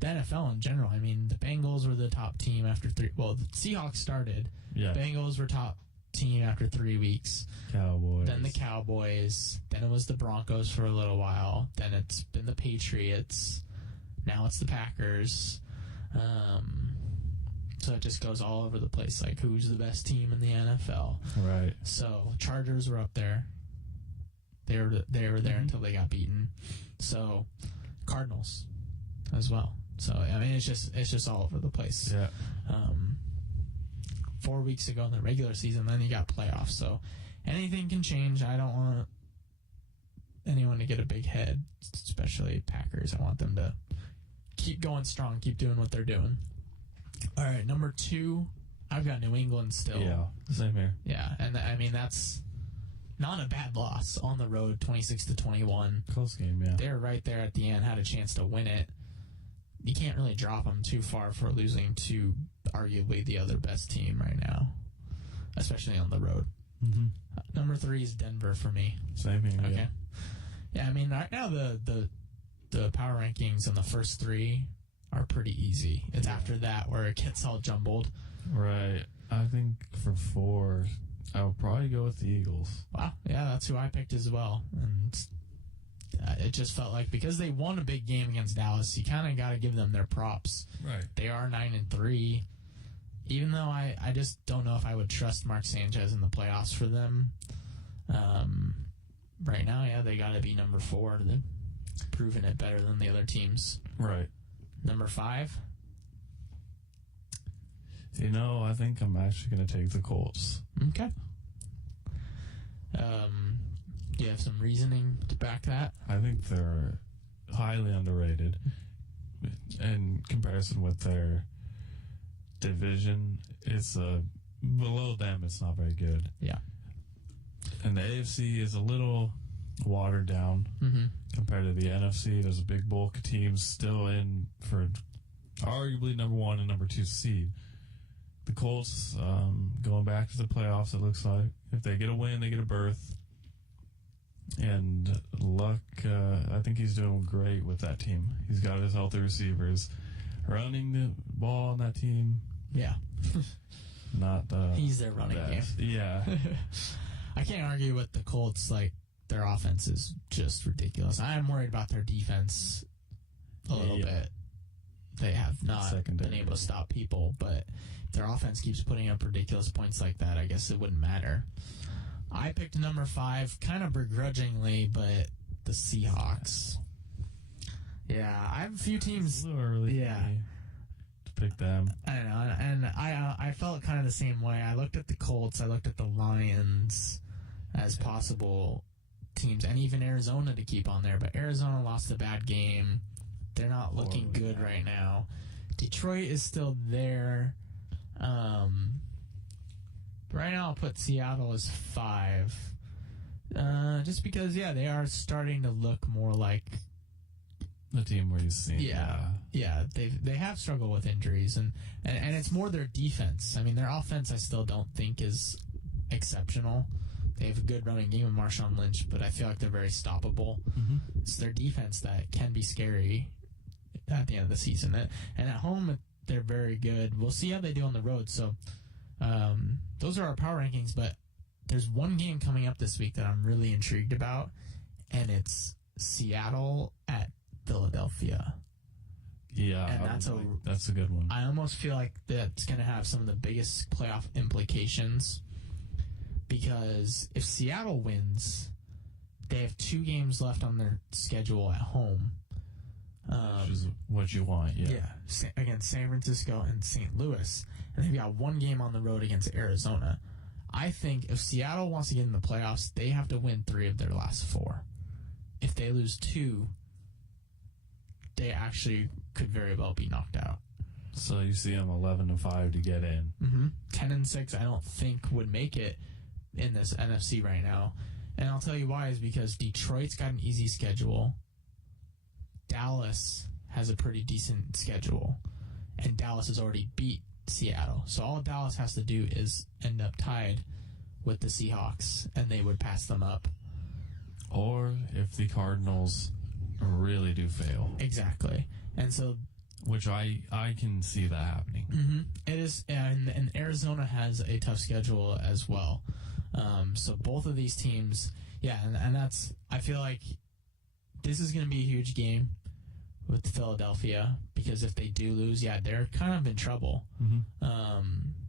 The NFL in general, I mean, the Bengals were the top team after 3. Well, the Seahawks started. Yeah. Bengals were top team after 3 weeks. Cowboys. Then the Cowboys. Then it was the Broncos for a little while. Then it's been the Patriots. Now it's the Packers. So it just goes all over the place. Like, who's the best team in the NFL? Right. So Chargers were up there. They were there until they got beaten. So Cardinals as well. So I mean, it's just all over the place. Yeah. 4 weeks ago in the regular season, then you got playoffs. So anything can change. I don't want anyone to get a big head, especially Packers. I want them to keep going strong, keep doing what they're doing. All right, number 2, I've got New England still. Yeah, same here. Yeah, and I mean, that's not a bad loss on the road, 26-21. Close game, yeah. They're right there at the end, had a chance to win it. You can't really drop them too far for losing to arguably the other best team right now, especially on the road. Mm-hmm. Number 3 is Denver for me. Same here. Okay. Yeah, I mean, right now the power rankings in the first 3 are pretty easy. It's after that where it gets all jumbled. Right. I think for 4, I would probably go with the Eagles. Wow. Yeah, that's who I picked as well. And it just felt like because they won a big game against Dallas, you kind of got to give them their props. Right. They are 9-3. Even though I just don't know if I would trust Mark Sanchez in the playoffs for them. Right now, yeah, they got to be number 4. They've proven it better than the other teams. Right. Number 5? I think I'm actually going to take the Colts. Okay. Do you have some reasoning to back that? I think they're highly underrated in comparison with their division. It's below them. It's not very good. Yeah. And the AFC is a little watered down compared to the NFC. There's a big bulk of teams still in for arguably number 1 and number 2 seed. The Colts going back to the playoffs, it looks like. If they get a win, they get a berth. And Luck, I think he's doing great with that team. He's got his healthy receivers. Running the ball on that team. Yeah. Not he's their running game. Yeah. I can't argue with the Colts. Like, their offense is just ridiculous. I am worried about their defense a little bit. They have not been able to stop people, but if their offense keeps putting up ridiculous points like that, I guess it wouldn't matter. I picked number 5, kind of begrudgingly, but the Seahawks. Yeah, I have a few teams. A little early to pick them. I don't know, and I felt kind of the same way. I looked at the Colts, I looked at the Lions as possible teams, and even Arizona to keep on there, but Arizona lost a bad game. They're not looking good right now. Detroit is still there. Right now I'll put Seattle as 5. Just because, they are starting to look more like the team where you've seen. Yeah, they have struggled with injuries, and it's more their defense. I mean, their offense I still don't think is exceptional. They have a good running game with Marshawn Lynch, but I feel like they're very stoppable. It's their defense that can be scary at the end of the season. And at home, they're very good. We'll see how they do on the road. So those are our power rankings, but there's one game coming up this week that I'm really intrigued about, and it's Seattle at Philadelphia. Yeah, and that's a good one. I almost feel like that's going to have some of the biggest playoff implications, because if Seattle wins, they have 2 games left on their schedule at home. Which is what you want, against San Francisco and St. Louis. And they've got 1 game on the road against Arizona. I think if Seattle wants to get in the playoffs, they have to win 3 of their last 4. If they lose 2, they actually could very well be knocked out. So you see them 11-5 to get in. 10-6, I don't think would make it in this NFC right now. And I'll tell you why is because Detroit's got an easy schedule. Dallas has a pretty decent schedule, and Dallas has already beat Seattle. So all Dallas has to do is end up tied with the Seahawks, and they would pass them up. Or if the Cardinals really do fail. Exactly. And so... Which I can see that happening. It is, and Arizona has a tough schedule as well. So both of these teams, and that's, I feel like this is going to be a huge game with Philadelphia, because if they do lose, they're kind of in trouble,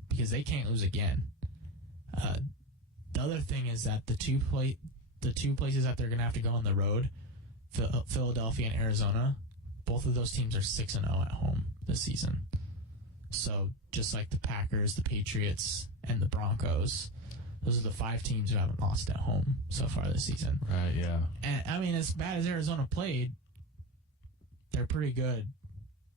because they can't lose again. The other thing is that the two places that they're going to have to go on the road, Philadelphia and Arizona, both of those teams are 6-0 at home this season. So just like the Packers, the Patriots, and the Broncos, those are the 5 teams who haven't lost at home so far this season. Right, yeah. And, I mean, as bad as Arizona played, they're pretty good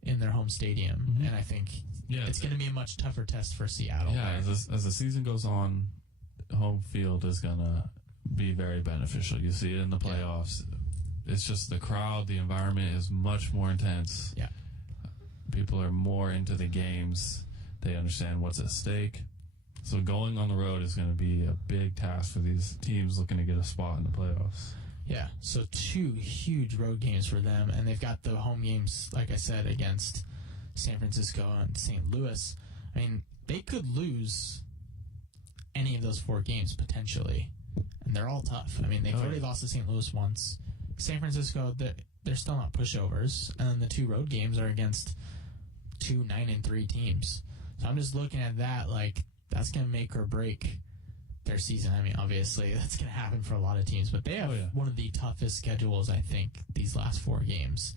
in their home stadium. And I think it's going to be a much tougher test for Seattle. Yeah, as the season goes on, home field is going to be very beneficial. You see it in the playoffs. It's just the crowd, the environment is much more intense. Yeah. People are more into the games. They understand what's at stake. So going on the road is going to be a big task for these teams looking to get a spot in the playoffs. Yeah, so 2 huge road games for them, and they've got the home games, like I said, against San Francisco and St. Louis. I mean, they could lose any of those 4 games, potentially, and they're all tough. I mean, they've already lost to St. Louis once. San Francisco, they're still not pushovers, and then the 2 road games are against 2 9-3 teams. So I'm just looking at that like that's going to make or break their season. I mean, obviously, that's going to happen for a lot of teams, but they have one of the toughest schedules, I think, these last 4 games.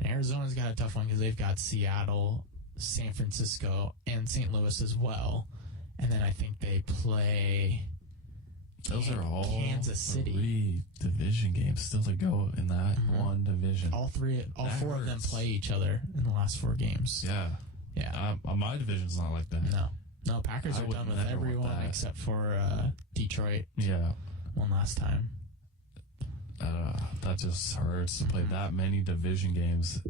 And Arizona's got a tough one because they've got Seattle, San Francisco, and St. Louis as well. And then I think they play those are all Kansas City. 3 division games still to go in that one division. All 4 of them play each other in the last 4 games. Yeah. Yeah. My division's not like that. No, Packers are done with everyone except for Detroit. Yeah. One last time. That just hurts to play that many division games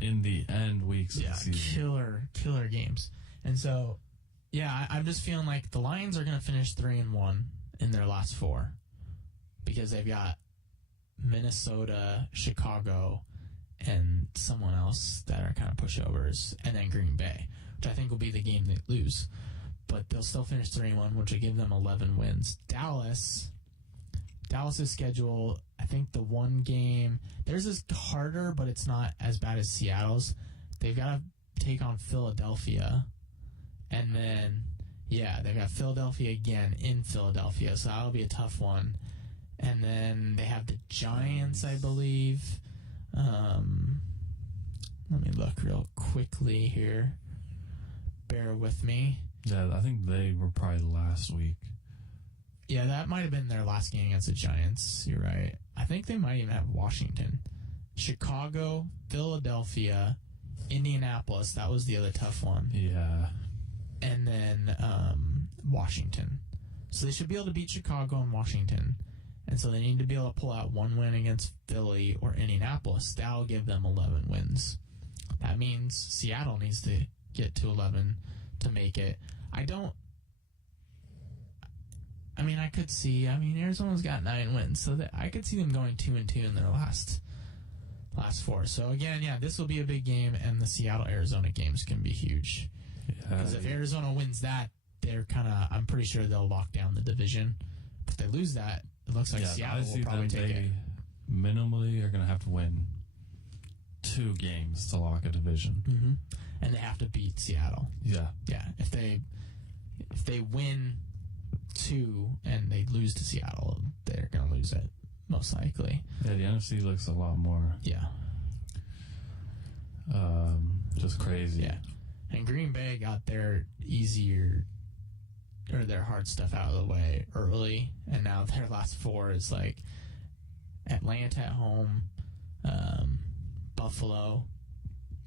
in the end weeks of the season. Killer games. And so, I'm just feeling like the Lions are going to finish 3-1 in their last 4 because they've got Minnesota, Chicago, and someone else that are kind of pushovers, and then Green Bay, which I think will be the game they lose. But they'll still finish 3-1, which will give them 11 wins. Dallas's schedule, I think the one game, theirs is harder, but it's not as bad as Seattle's. They've got to take on Philadelphia, and then, they've got Philadelphia again in Philadelphia, so that'll be a tough one. And then they have the Giants, I believe. Let me look real quickly here. Bear with me. Yeah, I think they were probably last week. Yeah, that might have been their last game against the Giants. You're right. I think they might even have Washington. Chicago, Philadelphia, Indianapolis. That was the other tough one. Yeah. And then Washington. So they should be able to beat Chicago and Washington. And so they need to be able to pull out 1 win against Philly or Indianapolis. That'll give them 11 wins. That means Seattle needs to get to 11 to make it. I could see. Arizona's got 9 wins, so that I could see them going 2-2 in their last 4. So again, this will be a big game, and the Seattle-Arizona games can be huge. Because if Arizona wins that, they're I'm pretty sure they'll lock down the division. If they lose that, it looks like Seattle will probably take it. Minimally are going to have to win 2 games to lock a division. Mm-hmm. And they have to beat Seattle. Yeah. Yeah. If they win 2 and they lose to Seattle, they're going to lose it, most likely. Yeah, the NFC looks a lot more... Yeah. Just crazy. Yeah. And Green Bay got their their hard stuff out of the way early, and now their last 4 is like Atlanta at home, Buffalo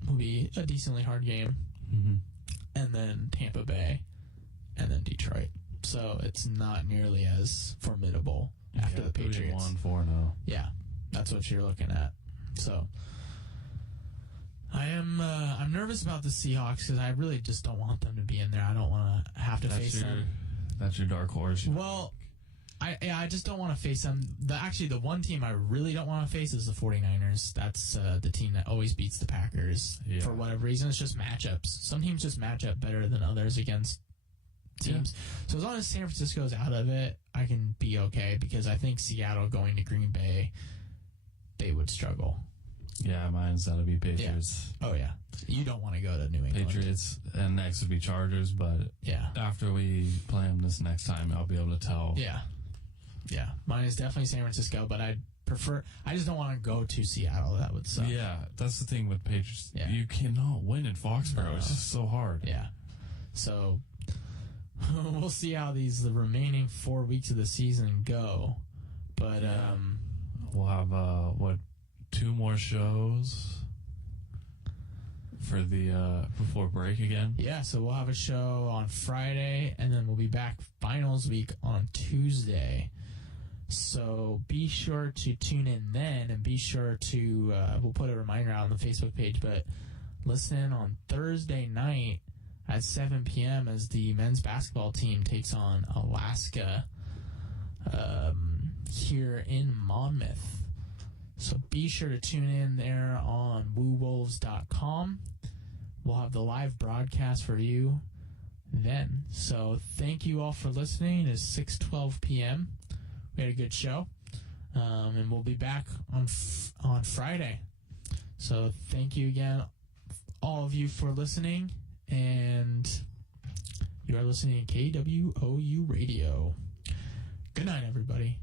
will be a decently hard game, and then Tampa Bay, and then Detroit. So it's not nearly as formidable after the Patriots. 3-1, 4-0. Yeah, that's what you're looking at. So I'm nervous about the Seahawks because I really just don't want them to be in there. I don't want to have to face them. That's your dark horse. Well, I just don't want to face them. The one team I really don't want to face is the 49ers. That's the team that always beats the Packers. Yeah. For whatever reason. It's just matchups. Some teams just match up better than others against teams. Yeah. So as long as San Francisco's out of it, I can be okay because I think Seattle going to Green Bay, they would struggle. Yeah, mine's that'll be Patriots. Yeah. Oh, yeah. You don't want to go to New England. Patriots, and next would be Chargers, but after we play them this next time, I'll be able to tell. Yeah. Yeah. Mine is definitely San Francisco, but prefer. I just don't want to go to Seattle. That would suck. Yeah, that's the thing with Patriots. Yeah. You cannot win in Foxborough. It's just so hard. Yeah. So we'll see how the remaining 4 weeks of the season go. But we'll have 2 more shows for the before break again. Yeah, so we'll have a show on Friday, and then we'll be back finals week on Tuesday. So be sure to tune in then, and be sure to we'll put a reminder out on the Facebook page, but listen on Thursday night at 7 p.m. as the men's basketball team takes on Alaska here in Monmouth. So be sure to tune in there on wou.edu. We'll have the live broadcast for you then. So thank you all for listening. It's 6:12 p.m. We had a good show, and we'll be back on Friday. So thank you again, all of you, for listening, and you are listening to KWOU Radio. Good night, everybody.